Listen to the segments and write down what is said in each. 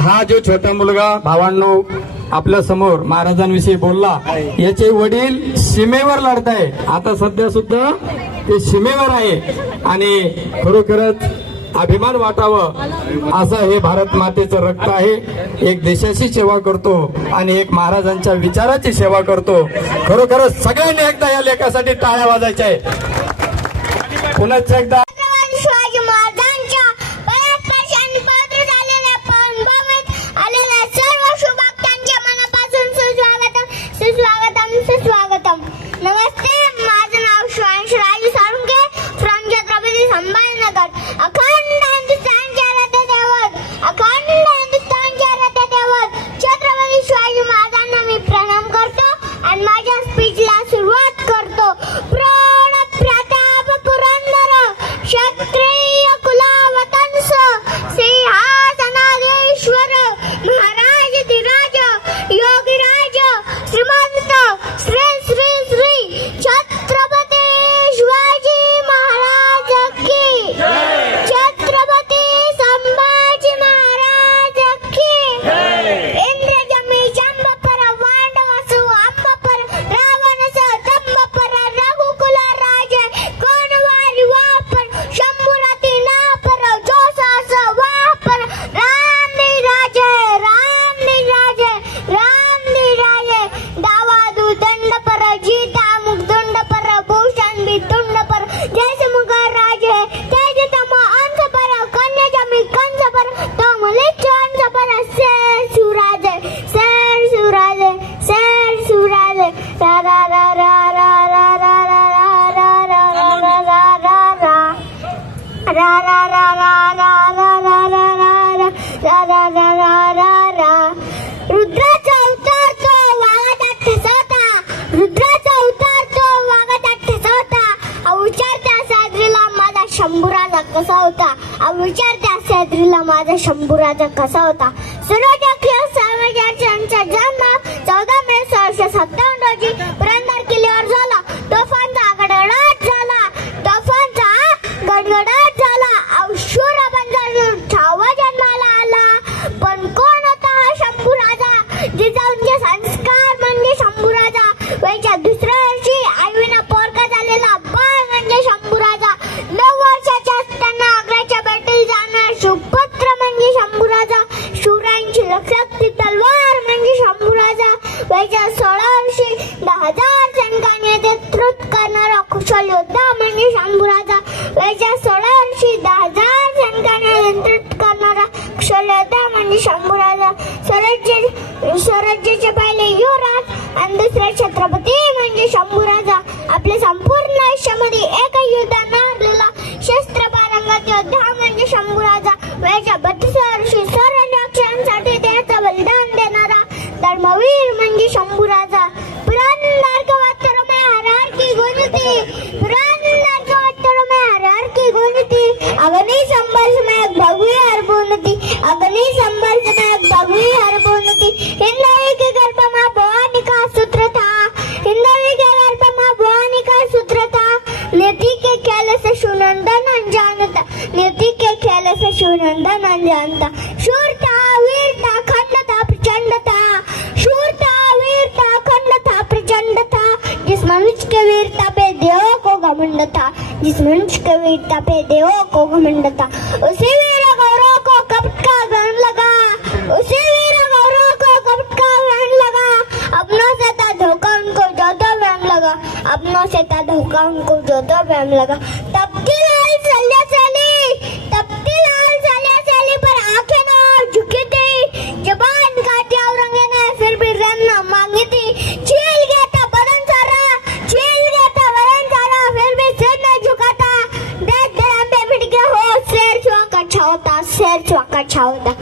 हा जो छोटा मुलगा भावांनो आपल्या समोर महाराजांविषयी बोलला, याचे वडील सीमेवर लढताय, आता सध्या सुद्धा ते सीमेवर आहे आणि खरोखरच अभिमान वाटावं असं हे भारत मातेचं रक्त आहे. एक देशाची सेवा करतो आणि एक महाराजांच्या विचाराची सेवा करतो. खरोखरच सगळ्यांनी एकदा या लेखासाठी टाळ्या वाजायच्या आहे. पुन्हा एकदा शिवाजी महाराजांच्या परत वर्षांनी पात्र झालेल्या पावनभूमीत आलेल्या सर्व शुभभक्तांच्या मनापासून सुस्वागतम सुस्वागतम सुस्वागतम. नमस्ते, माझं नाव शिवांशराज साळुंखे फ्रॉम छत्रपती संभाजीनगर. अखंड हिंदुस्थानच्या रथ दैवत, अखंड हिंदुस्थानच्या रथ दैवत छत्रपती शिवाजी महाराजांना मी प्रणाम करतो आणि माझ्या स्पीचला सुरुवात करतो. प्रण प्रताप पुरंदर क्षत्रिय कुलावतंस सिंहासनाधीश्वर महाराज धीराज योगीराज श्रीमंत श्री श्री श्री छत्रपती शिवाजी महाराज की छत्रपती संभाजी महाराज की. इंद्रजमी जंबपर वांडवसु अंबपर रावणस दंबपर रघुकुल राज कोणवारी वापर शंभुराती नापर जोसास वापर रामनी राजे रामनी राजे रामनी राजे दावादू दंड पर जीता मुख दंड पर भूषण भी तुंड पर जैसे मुगर राजे तेज तम अंश पर कन्या जमी कंस पर तमले चंस पर शेर सुराजे शेर सुराजे शेर सुराजे रा रा रा रा रा रा रा रा रा रा रा रा रा रा रा रा रुद्राचा अवतार तो वाघाचा ठसवता, रुद्राचा अवतार तो वाघाचा ठसवता. अवचार त्या सादरीला माझा शंभूराजा कसा होता, अवचार त्या सादरीला माझा शंभूराजा कसा होता. सुरोजकीय समाजाचा जन्म 14 मे 1657 रोजी पुरंदर किल्ल्यावर झाला. तोफांचा गडगडाट झाला, तोफांचा गडगडाट झाला. शूर बंजारा ठावा जन्माला आला. पण कोण होता हा शंभूराजा, जिजाऊंचे संस्कार म्हणजे शंभूराजा. वयाच्या दुसऱ्या वर्षी आईविना पोरका झालेला बाळ म्हणजे शंभूराजा. 9 वर्षाच्या असताना आग्र्याच्या बेटील जाणार सुपुत्र म्हणजे शंभूराजा. शूरांची लक्षाती तलवार म्हणजे शंभूराजा. वयाच्या 16 वर्षी 10,000 सैनिकांचे नेतृत्व करणारा कुशल योद्धा म्हणजे शंभूराजा. वयाच्या 16 वर्षी 10,000 सैनिकांचे नेतृत्व करणारा कुशल योद्धा म्हणजे शंभूराजा. स्वराज्याचे पहिले युवराज आणि दुसरे छत्रपती म्हणजे शंभूराजा. आपल्या संपूर्ण आयुष्यामध्ये एका युद्धात न हरलेला शस्त्र पारंगत योद्धा म्हणजे शंभूराजा. वयाच्या 32 वर्षी स्वराज्यासाठी त्याचं बलिदान देणारा धर्मवीर म्हणजे शंभूराजा. पुरंदर के वस्त्रों में हरहर की गूंज थी, पुरंदर के वस्त्रों में हरहर की गूंज थी. अग्नि संघर्ष में एक भगवी हरबूंद थी, अग्नि संघर्ष में एक भगवी हरबूंद थी. हिंदवी के गर्भ में भवानी का सूत्र था, हिंदवी के गर्भ में भवानी का सूत्र था. नीति के खेल से सुनंदन अनजान था, नीति के खेल से सुनंदन अनजान था. शूरता वीरता खंडता प्रचंडता, शूरता वीरता खंडता प्रचंडता. जिस मनुष्य के वीरता पे देवों को घमंड था, जिस मनुष्य के वीरता पे देवों को घमंड था. उसी वीर गौरव को कपट का ग्रहण लगा, उसी वीर गौरव को कपट का ग्रहण लगा. अपनों से था धोखा उनको ज्यादा वहम लगा, अपनों से था धोखा उनको ज्यादा वहम लगा. तपती लाल सल्या सैली, तपती लाल सल्या सैली पर आंखें न झुकी थी. जबान काटी औरंगे ने फिर भी रन न मांगी थी. छील गया था बदन सारा, छील गया था बदन सारा, फिर भी सिर न झुका था. देश धर्म पे मिट गया हो शेर छुआ का छावता, शेर छुआ का छावता.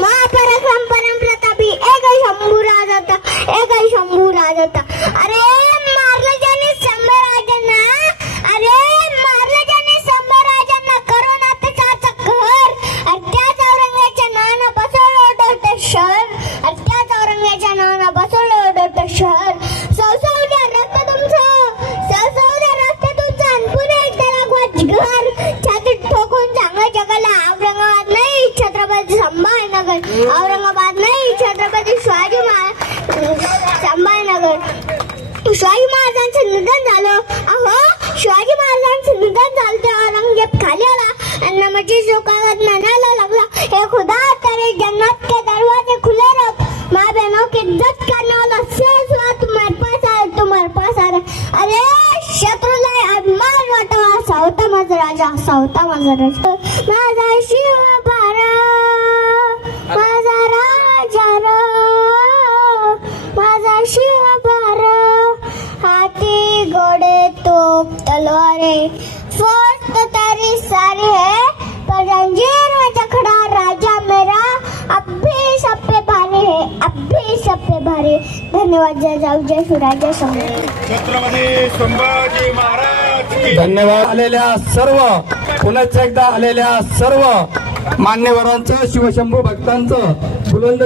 महापराक्रम परम प्रतापी एक शंभूराजा था, एक शंभूराजा था. अरे मारलं ज्याने शंभराजांना, अरे मारलं ज्याने शंभराजांना करोनाचा चक्कर. अरे त्याच औरंगाच्या नावानं बसवलं होतं शहर, अरे त्याच औरंगाच्या नावानं बसवलं होतं शहर. सौसौद्या रक्त तुमचं, सौसौद्या रक्त तुमचं आणि पुन्हा एकदा लागवा घर. छातीत ठोकून सांगा जगाला औरंगाबाद नाही छत्रपती संभाजीनगर. औरंगाबाद नाही, छत्रपती संभाजीनगर. शिवाजी महाराजांचं निधन झालं. अहो, शिवाजी महाराजांचं निधन झालं ते औरंगजेब खाली आला आणि नमाजी लोकांना म्हणायला लागला, हे खुदा तेरे जन्नत के दरवाजे खुले रख, माँ बहनों की इज्जत करने वाला सिलसिला तुम्हारे पास आ रहा, तुम्हारे पास आ रहा. अरे शत्रूला अभिमान वाटावा, सावता माझा राजा, सावता माझा राजा, माझा शिव बारा, माझा राजा रा, माझा शिव बारा, हाथी घोड़े तोप तलवारे, फौज तो तेरी सारी है, पर जंजीर में जकड़ा राजा मेरा अब भी सब पे भारी है, अब भी सब पे भारी है. धन्यवाद. जय जाऊ, जय शिवराय, जय संभाजी. छत्रपती संभाजी महाराज की धन्यवाद. आलेल्या सर्व, पुन्हा एकदा आलेल्या सर्व मान्यवरांचं, शिवशंभू भक्तांचं बुलंद